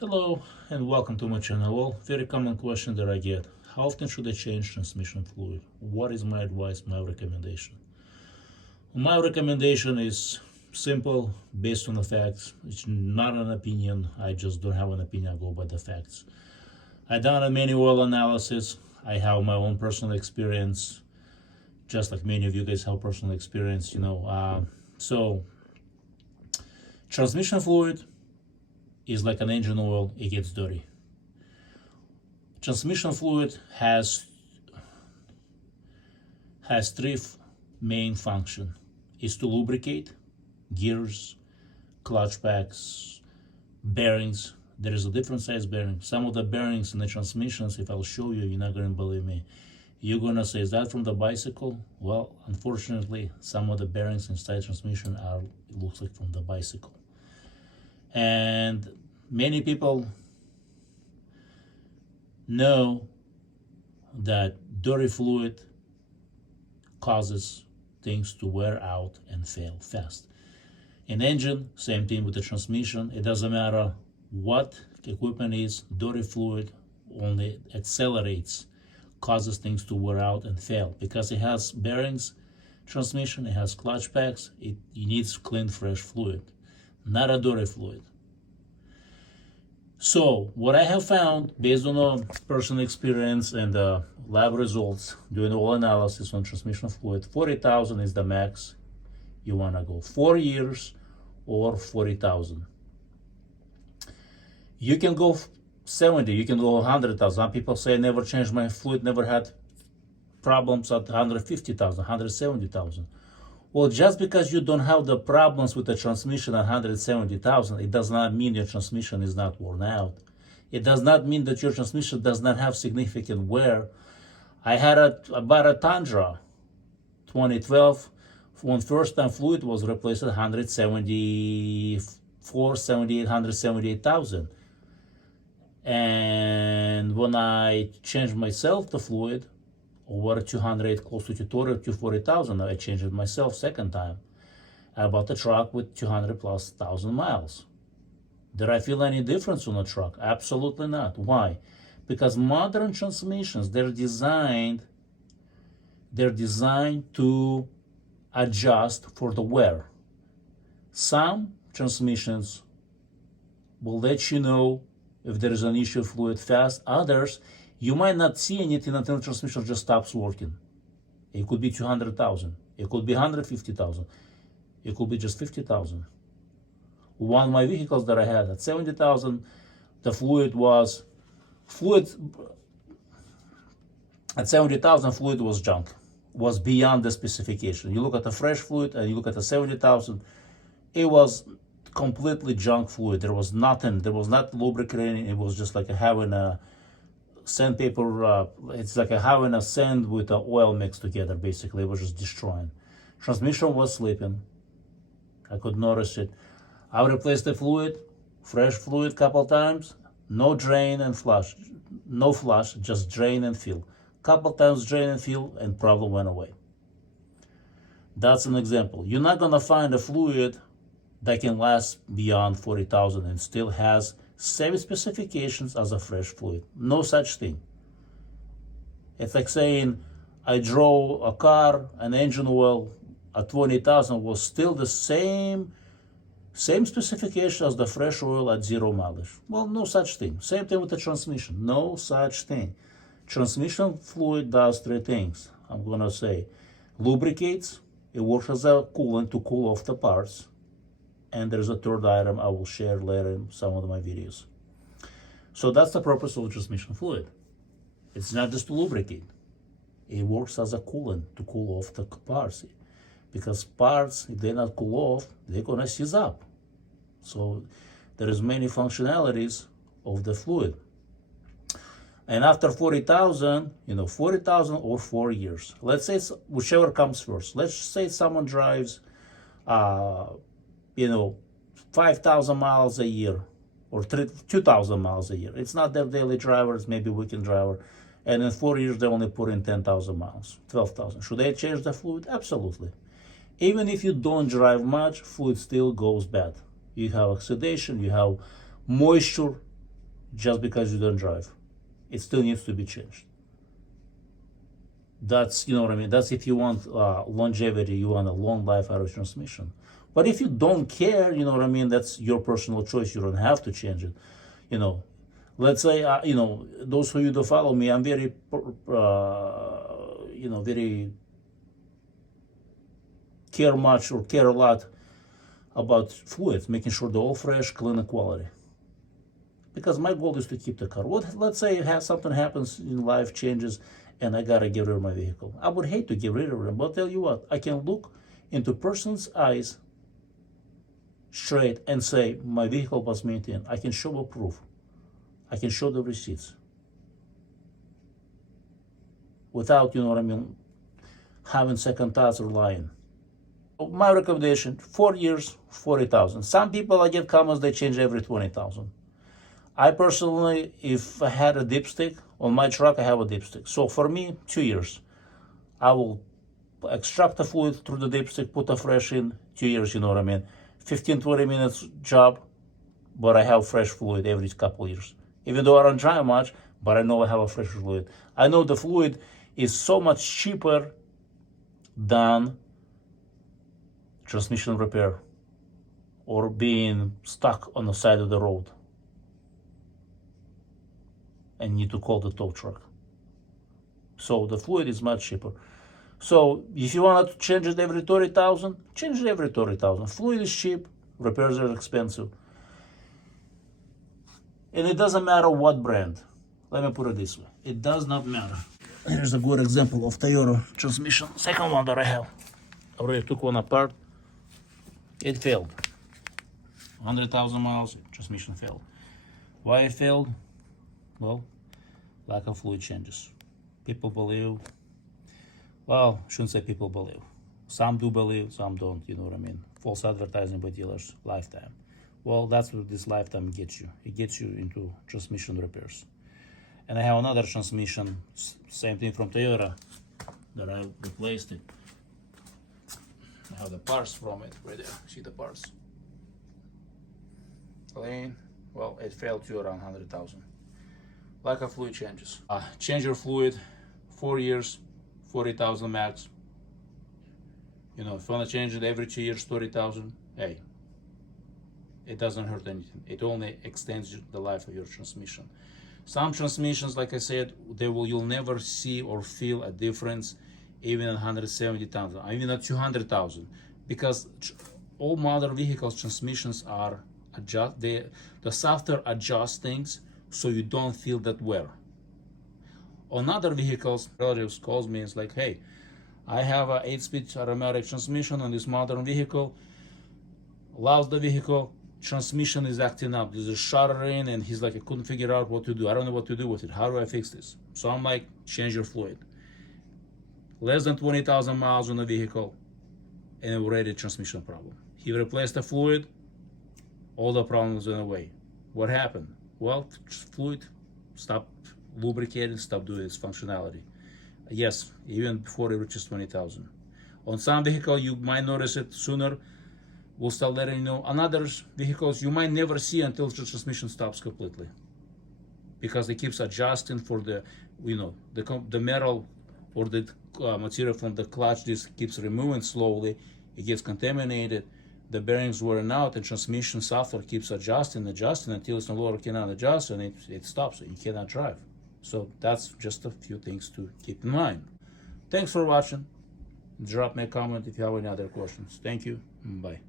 Hello and welcome to my channel. Well, very common question that I get. How often should I change transmission fluid? What is my advice, my recommendation? My recommendation is simple, based on the facts. It's not an opinion. I just don't have an opinion. I go by the facts. I've done a many oil analysis. I have my own personal experience, just like many of you guys have personal experience, So transmission fluid is like an engine oil, it gets dirty. Transmission fluid has three main functions. Is to lubricate gears, clutch packs, bearings. There is a different size bearing. Some of the bearings in the transmissions, if I'll show you, you're not going to believe me. You're going to say, is that from the bicycle? Well, unfortunately, some of the bearings inside transmission it looks like from the bicycle. And many people know that dirty fluid causes things to wear out and fail fast. In engine, same thing with the transmission. It doesn't matter what equipment is, dirty fluid only accelerates, causes things to wear out and fail because it has bearings, transmission, it has clutch packs, it needs clean, fresh fluid, not a dirty fluid. So what I have found, based on personal experience and lab results, doing all analysis on transmission fluid, 40,000 is the max you want to go. 4 years or 40,000. You can go 70, you can go 100,000. Some people say, I never changed my fluid, never had problems at 150,000, 170,000. Well, just because you don't have the problems with the transmission at 170,000, it does not mean your transmission is not worn out. It does not mean that your transmission does not have significant wear. I had about a Tundra 2012 when first time fluid was replaced at 174, 78, 178,000. And when I changed myself the fluid, over 200, close to 240,000. I changed it myself second time. I bought a truck with 200 plus thousand miles. Did I feel any difference on the truck? Absolutely not. Why? Because modern transmissions, they're designed to adjust for the wear. Some transmissions will let you know if there is an issue of fluid fast. Others, you might not see anything until the transmission just stops working. It could be 200,000. It could be 150,000. It could be just 50,000. One of my vehicles that I had at 70,000, the fluid at 70,000, fluid was junk, was beyond the specification. You look at the fresh fluid and you look at the 70,000, it was completely junk fluid. There was nothing, there was not lubricating. It was just like having a sandpaper, it's like having a sand with the oil mixed together, basically. It was just destroying. Transmission was sleeping. I could notice it. I replaced the fluid, fresh fluid couple times, no drain and flush, no flush, just drain and fill. Couple times drain and fill and problem went away. That's an example. You're not gonna find a fluid that can last beyond 40,000 and still has same specifications as a fresh fluid. No such thing. It's like saying I drove a car, an engine oil at 20,000 was still the same specification as the fresh oil at 0 mileage. Well, no such thing. Same thing with the transmission. No such thing. Transmission fluid does three things. I'm gonna say lubricates. It works as a coolant to cool off the parts. And there's a third item I will share later in some of my videos. So that's the purpose of transmission fluid. It's not just to lubricate. It works as a coolant to cool off the parts. Because parts, if they're not cool off, they're gonna seize up. So there is many functionalities of the fluid. And after 40,000, 40,000 or 4 years. Let's say whichever comes first. Let's say someone drives 5,000 miles a year or 2,000 miles a year. It's not their daily driver, it's maybe weekend driver. And in 4 years, they only put in 10,000 miles, 12,000. Should they change the fluid? Absolutely. Even if you don't drive much, fluid still goes bad. You have oxidation, you have moisture just because you don't drive. It still needs to be changed. That's, you know what I mean? That's if you want longevity, you want a long life out of transmission. But if you don't care, you know what I mean? That's your personal choice. You don't have to change it. You know, let's say, you know, those who you do follow me, I'm very, you know, very care a lot about fluids, making sure they're all fresh, clean, and quality. Because my goal is to keep the car. Let's say something happens in life, changes, and I gotta get rid of my vehicle. I would hate to get rid of it, but I'll tell you what, I can look into person's eyes straight and say my vehicle was maintained. I can show a proof. I can show the receipts. Without, you know what I mean, having second thoughts or lying. My recommendation, 4 years, 40,000. Some people, I get comments, they change every 20,000. I personally, if I had a dipstick, on my truck I have a dipstick. So for me, 2 years. I will extract the fluid through the dipstick, put a fresh in, 2 years, you know what I mean. 15, 20 minutes job, but I have fresh fluid every couple years. Even though I don't drive much, but I know I have a fresh fluid. I know the fluid is so much cheaper than transmission repair or being stuck on the side of the road and need to call the tow truck. So the fluid is much cheaper. So if you want to change it every 30,000, change it every 30,000. Fluid is cheap, repairs are expensive. And it doesn't matter what brand. Let me put it this way. It does not matter. Here's a good example of Toyota transmission. Second one that I have. I already took one apart. It failed. 100,000 miles, transmission failed. Why it failed? Well, lack of fluid changes. People believe, well, shouldn't say people believe. Some do believe, some don't, you know what I mean. False advertising by dealers, lifetime. Well, that's what this lifetime gets you. It gets you into transmission repairs. And I have another transmission, same thing from Toyota, that I replaced it. I have the parts from it right there. See the parts? Clean. Well, it failed to around 100,000. Lack of fluid changes. Change your fluid, 4 years, 40,000 max. You know, if you want to change it every 2 years, 30,000, hey, it doesn't hurt anything. It only extends the life of your transmission. Some transmissions, like I said, you'll never see or feel a difference even at 170,000, even at 200,000, because all modern vehicles transmissions are the software adjusts things so you don't feel that wear. On other vehicles, relatives calls me, it's like, hey, I have a 8-speed automatic transmission on this modern vehicle, allows the vehicle, transmission is acting up, there's a shuddering, and he's like, I couldn't figure out what to do. I don't know what to do with it. How do I fix this? So I'm like, change your fluid. Less than 20,000 miles on the vehicle, and already transmission problem. He replaced the fluid, all the problems went away. What happened? Well, fluid stopped lubricating, stopped doing its functionality. Yes, even before it reaches 20,000. On some vehicle, you might notice it sooner. We'll start letting you know. On other vehicles, you might never see until the transmission stops completely, because it keeps adjusting for the, you know, the metal or the material from the clutch disc keeps removing slowly. It gets contaminated. The bearings wearing out, and transmission software keeps adjusting until it's no longer cannot adjust, and it stops. And you cannot drive. So that's just a few things to keep in mind. Thanks for watching. Drop me a comment if you have any other questions. Thank you. Bye.